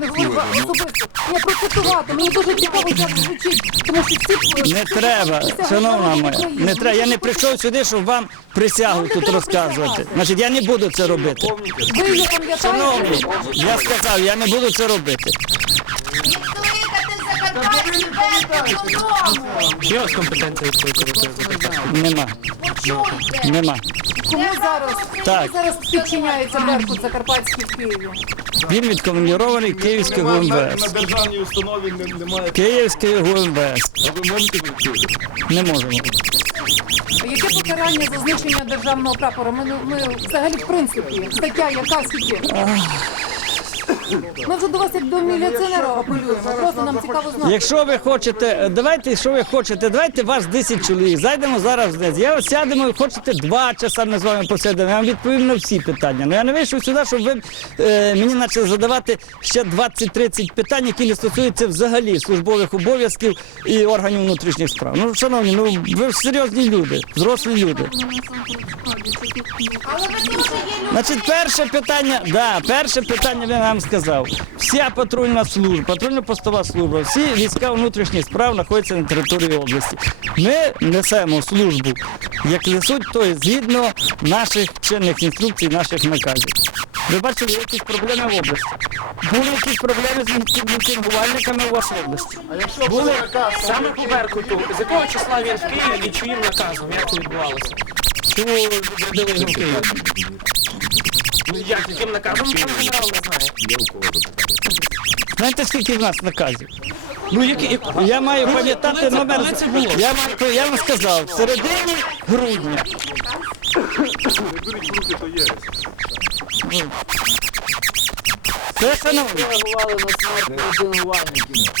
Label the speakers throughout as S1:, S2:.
S1: не голова особисто. Я процитувати, мені дуже цікаво, як звучить, тому що всі...
S2: Не треба, шановна моя, не треба. Я не прийшов сюди, щоб вам присягу тут розказувати. Значить, я не буду це робити.
S1: Ви не пам'ятаєте?
S2: Шановні, я сказав, я не буду це робити.
S3: Додому.
S4: Є у вас компетенція?
S2: Нема,
S3: Почуйте.
S2: нема.
S1: Кому зараз,
S2: Так.
S1: кому зараз підчиняється Беркут Закарпатський в Києві?
S2: Він відкомандірований Київське
S5: На, на,
S2: ГУМВС.
S5: державній установі не- немає.
S2: Київське ГУМВС.
S5: А ви можете відчути?
S2: Не можемо.
S1: Яке покарання за знищення державного прапора? Ми, ми взагалі в принципі, стаття яка скільки? Ми вже до вас як до міліціонера апелюємо. Просто нам цікаво знати.
S2: Якщо ви хочете, давайте, що ви хочете, давайте вас 10 чоловік. Зайдемо зараз вниз. Я сядемо, хочете два часа ми з вами посидимо. Я вам відповім на всі питання. Ну я не вийшов сюди, щоб ви е, мені почали задавати ще 20-30 питань, які не стосуються взагалі службових обов'язків і органів внутрішніх справ. Ну, шановні, ну ви ж серйозні люди, взрослі люди.
S3: Але ви теж є люди.
S2: Значить, перше питання, да, перше питання я вам сказав. Вся патрульна служба, патрульно-постова служба, всі війська внутрішніх справ знаходяться на території області. Ми несемо службу, як несуть, то є згідно наших чинних інструкцій, наших наказів. Ви бачили, є якісь проблеми в області. Були якісь проблеми з мітингувальниками у вас в області.
S4: Були саме по Беркуту. З якого числа він в Києві і чиїм наказом? Як це відбувалося? Чому відрядили його в Київ? Ну як, яким наказом не знає?
S2: Знаєте, скільки в нас наказів?
S4: Ну які, як-
S2: Я маю пам'ятати
S4: коли це-
S2: номер.
S4: коли це було?
S2: Я, маю- я вам сказав, в середині грудня.
S5: Беріть в руки, то є.
S2: Це шановні.
S6: реагували на смерть мітингувальників.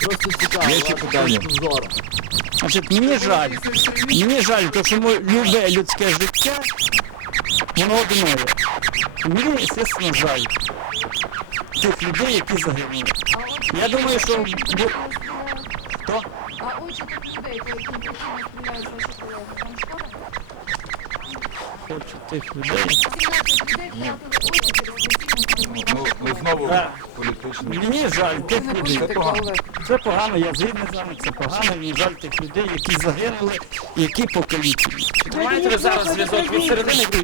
S6: Просто цікаво.
S5: Є ще
S6: ваша
S5: питання?
S6: точка зору.
S2: Значить, мені жаль. Мені жаль, тому що моє любе людське життя, воно одне. Мені, звісно, жаль тих людей, які загинули. Я думаю, що хто?
S1: А очі тих людей, по яким причинам стріляють ваші колеги?
S2: Хочу тих людей.
S1: 17 людей втратили очі через причинам
S5: Ну, ми знову політичні.
S2: Мені жаль тих людей. Це погано, я згідний з вами, це погано, мені жаль тих людей, які загинули, які покалічені.
S4: Чи ви зараз зв'язок від середини грудня